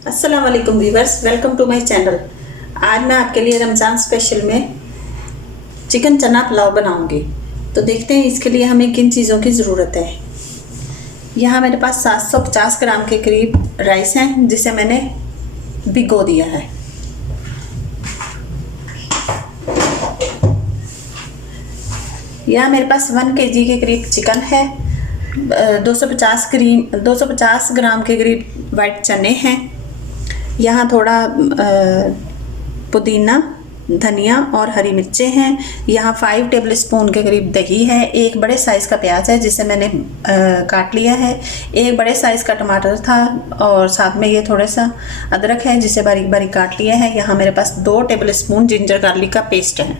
अस्सलाम वालेकुम viewers, welcome to my channel. आज मैं आपके लिए रमज़ान स्पेशल में चिकन चना पुलाव बनाऊंगी। तो देखते हैं इसके लिए हमें किन चीज़ों की ज़रूरत है। यहाँ मेरे पास 750 ग्राम के करीब राइस हैं, जिसे मैंने भिगो दिया है। यहाँ मेरे पास 1 kg के करीब चिकन है। 250 ग्राम के करीब वाइट चने हैं। यहाँ थोड़ा पुदीना, धनिया और हरी मिर्चें हैं। यहाँ 5 टेबलस्पून के करीब दही है। एक बड़े साइज़ का प्याज है जिसे मैंने काट लिया है। एक बड़े साइज़ का टमाटर था और साथ में ये थोड़ा सा अदरक है जिसे बारीक बारीक काट लिया है। यहाँ मेरे पास 2 टेबलस्पून जिंजर गार्लिक का पेस्ट है।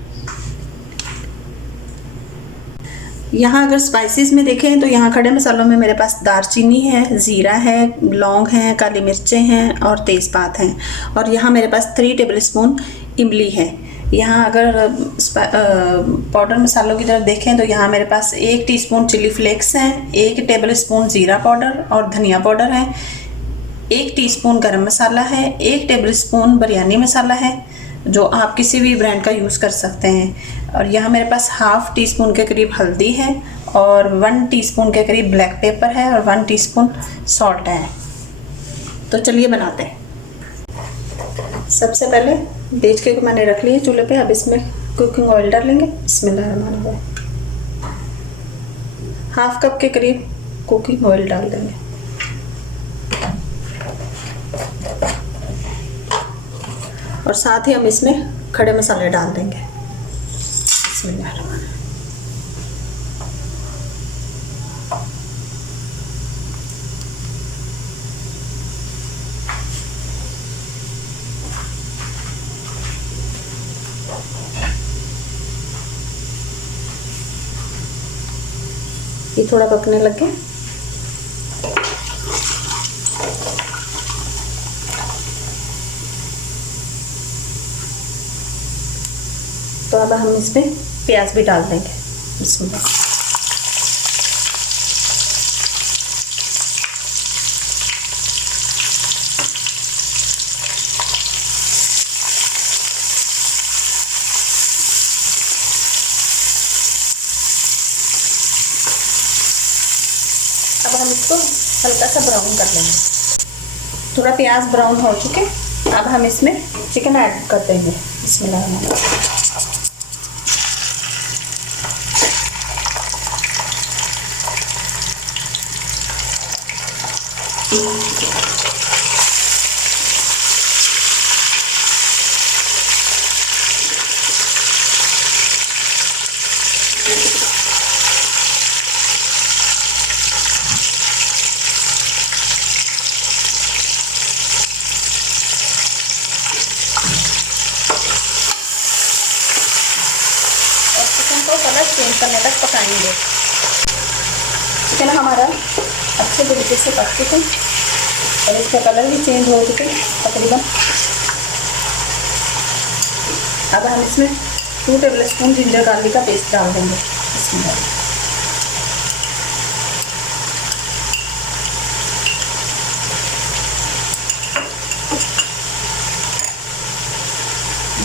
यहाँ अगर स्पाइसेस में देखें तो यहाँ खड़े मसालों में मेरे पास दालचीनी है, ज़ीरा है, लौंग हैं, काली मिर्चें हैं और तेज़पात हैं। और यहाँ मेरे पास 3 टेबलस्पून इमली है। यहाँ अगर पाउडर मसालों की तरफ देखें तो यहाँ मेरे पास 1 टीस्पून चिली फ्लेक्स हैं, 1 टेबलस्पून ज़ीरा पाउडर और धनिया पाउडर है, 1 टीस्पून गरम मसाला है, 1 टेबलस्पून बिरयानी मसाला है जो आप किसी भी ब्रांड का यूज़ कर सकते हैं। और यहाँ मेरे पास ½ टीस्पून के करीब हल्दी है और 1 टीस्पून के करीब ब्लैक पेपर है और 1 टीस्पून सॉल्ट है। तो चलिए बनाते हैं। सबसे पहले देचके को मैंने रख लिया चूल्हे पे। अब इसमें कुकिंग ऑयल डालेंगे। बिस्मिल्लाहिर्रहमानिर्रहीम। ½ कप के करीब कुकिंग ऑयल डाल देंगे। और साथ ही हम इसमें खड़े मसाले डाल देंगे। बिस्मिल्लाहिर्रहमानिर्रहीम। ये थोड़ा पकने लग गया। तो अब हम इसमें प्याज भी डाल देंगे। बिस्मिल्लाह। अब हम इसको हल्का सा ब्राउन कर लेंगे। थोड़ा प्याज ब्राउन हो चुके, अब हम इसमें चिकन ऐड कर देंगे। बिस्मिल्लाह। को कलर चेंज करने तक पकाएंगे। चिकन हमारा अच्छे तरीके से पक चुके और इसका कलर भी चेंज हो चुके तकरीबन। अब हम इसमें 2 टेबलस्पून जिंजर गार्लिक का पेस्ट डाल देंगे। इसमें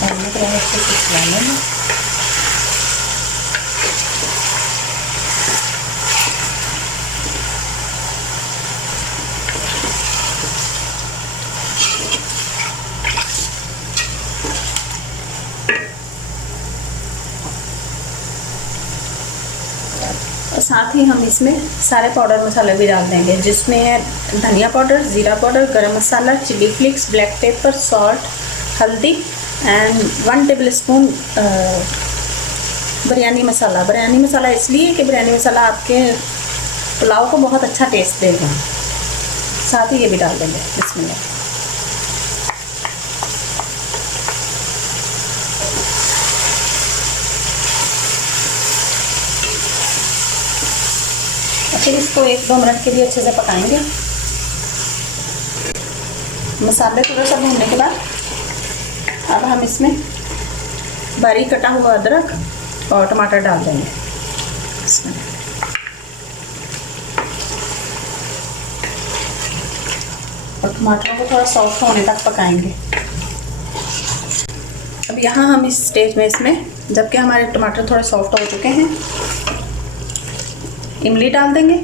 डालने के बाद अच्छे से चला लेंगे। और साथ ही हम इसमें सारे पाउडर मसाले भी डाल देंगे, जिसमें है धनिया पाउडर, ज़ीरा powder, garam masala, chilli flakes, black pepper, salt, हल्दी एंड 1 टेबलस्पून बिरयानी मसाला। बिरयानी मसाला इसलिए कि बिरयानी मसाला आपके पुलाव को बहुत अच्छा टेस्ट देगा। साथ ही ये भी डाल देंगे। बिस्मिल्लाह। फिर इसको 1-2 मिनट के लिए अच्छे से पकाएंगे। मसाले थोड़ा सा भूनने के बाद अब हम इसमें बारीक कटा हुआ अदरक और टमाटर डाल देंगे। इसमें और टमाटरों को थोड़ा सॉफ्ट होने तक पकाएंगे। अब यहाँ हम इस स्टेज में इसमें, जबकि हमारे टमाटर थोड़े सॉफ्ट हो चुके हैं, इमली डाल देंगे।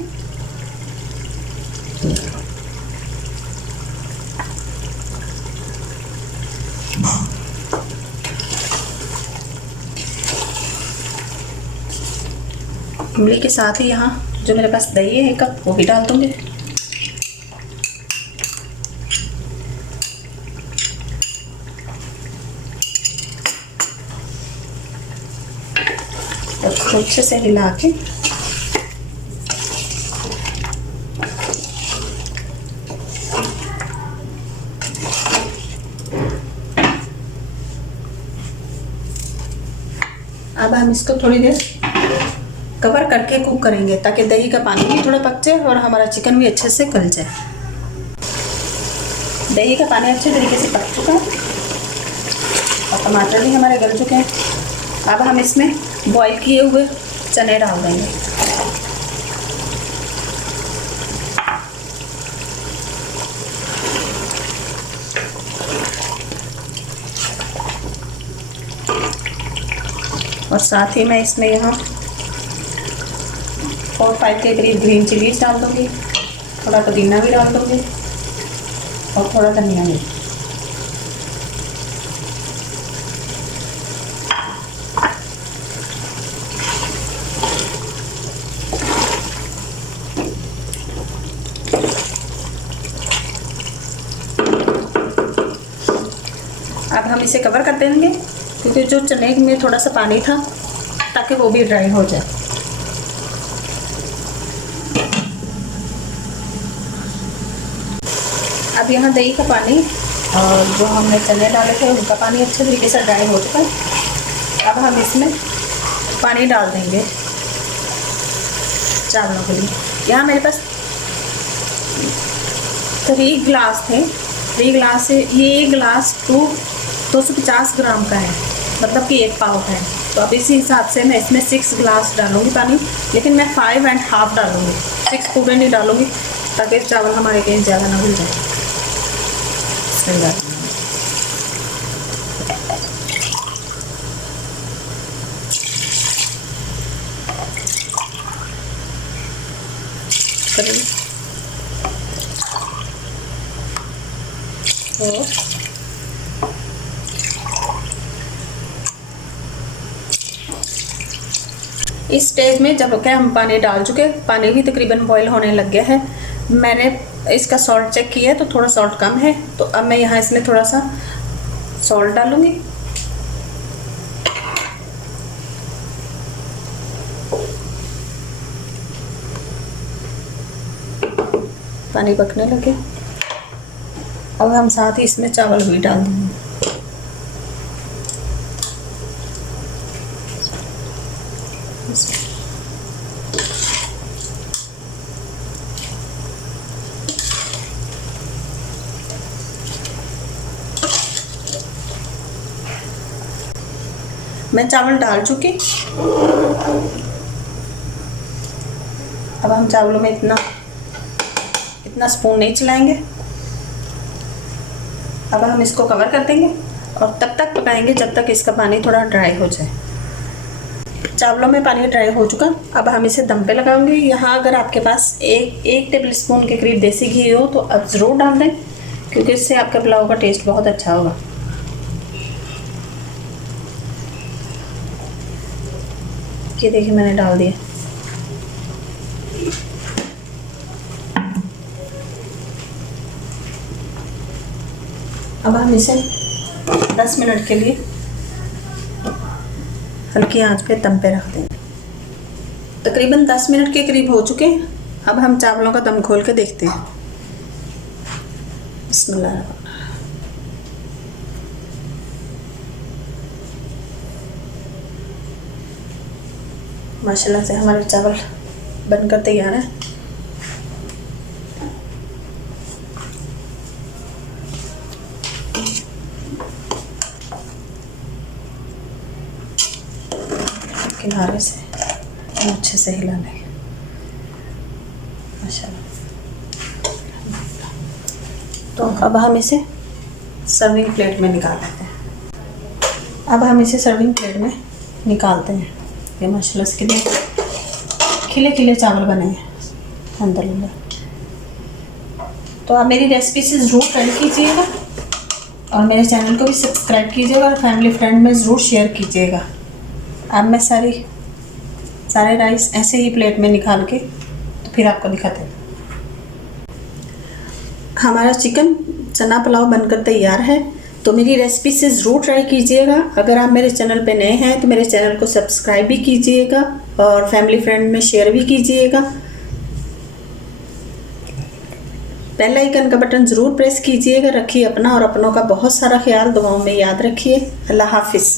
इमली के साथ ही यहाँ जो मेरे पास दही है 1 कप, वो भी डाल दूँगी। और अच्छे से हिला के अब हम इसको थोड़ी देर कवर करके कुक करेंगे, ताकि दही का पानी भी थोड़ा पक जाए और हमारा चिकन भी अच्छे से गल जाए। दही का पानी अच्छे तरीके से पक चुका है और टमाटर भी हमारे गल चुके हैं। अब हम इसमें बॉईल किए हुए चने डाल देंगे। और साथ ही मैं इसमें यहाँ 4-5 के करीब ग्रीन चिलीज डाल दूँगी, थोड़ा पुदीना भी डाल दूँगी और थोड़ा धनिया भी। अब हम इसे कवर कर देंगे, क्योंकि जो चने में थोड़ा सा पानी था, ताकि वो भी ड्राई हो जाए। अब यहाँ दही का पानी और जो हमने चने डाले थे उनका पानी अच्छे तरीके से ड्राई हो चुका है। अब हम इसमें पानी डाल देंगे चावलों के लिए। यहाँ मेरे पास 3 गिलास थे। 3 गिलास से ये गिलास 250 ग्राम का है, मतलब कि 1 पाव का है। तो अब इसी हिसाब से मैं इसमें 6 गिलास डालूँगी पानी, लेकिन मैं 5.5 डालूँगी, 6 पूरे नहीं डालूँगी, ताकि चावल हमारे कहीं ज़्यादा ना भूल जाए। सही बात। तो इस स्टेज में जब क्या हम पानी डाल चुके, पानी भी तकरीबन बॉईल होने लग गया है। मैंने इसका सॉल्ट चेक किया तो थोड़ा सॉल्ट कम है, तो अब मैं यहाँ इसमें थोड़ा सा सॉल्ट डालूँगी। पानी पकने लगे। अब हम साथ ही इसमें चावल भी डाल देंगे। मैं चावल डाल चुकी। अब हम चावलों में इतना स्पून नहीं चलाएंगे। अब हम इसको कवर कर देंगे और तब तक पकाएंगे जब तक इसका पानी थोड़ा ड्राई हो जाए। चावलों में पानी ड्राई हो चुका। अब हम इसे दम पे लगाएंगे। यहाँ अगर आपके पास एक टेबल स्पून के करीब देसी घी हो तो अब ज़रूर डाल दें, क्योंकि इससे आपके पुलाव का टेस्ट बहुत अच्छा होगा। ये देखिए मैंने डाल दिया। अब हम इसे 10 मिनट के लिए हल्की आंच पे दम पे रख देंगे। तकरीबन 10 मिनट के करीब हो चुके हैं। अब हम चावलों का दम खोल के देखते हैं। बिस्मिल्लाह। माशाल्लाह से हमारे चावल बनकर तैयार है। किनारे से अच्छे से हिला लेंगे। माशाल्लाह। तो अब हम इसे सर्विंग प्लेट में निकाल लेते हैं। अब हम इसे सर्विंग प्लेट में निकालते हैं। ये माशाल्लाह के लिए खिले खिले चावल बने हैं अल्हम्दुलिल्लाह। तो आप मेरी रेसिपी से ज़रूर ट्राई कीजिएगा और मेरे चैनल को भी सब्सक्राइब कीजिएगा और फैमिली फ्रेंड में ज़रूर शेयर कीजिएगा। अब मैं सारे राइस ऐसे ही प्लेट में निकाल के तो फिर आपको दिखाते हैं। हमारा चिकन चना पुलाव बनकर तैयार है। तो मेरी रेसिपी से ज़रूर ट्राई कीजिएगा। अगर आप मेरे चैनल पे नए हैं तो मेरे चैनल को सब्सक्राइब भी कीजिएगा और फैमिली फ्रेंड में शेयर भी कीजिएगा। बेल आइकन का बटन ज़रूर प्रेस कीजिएगा। रखिए अपना और अपनों का बहुत सारा ख्याल। दुआओं में याद रखिए। अल्लाह हाफिज़।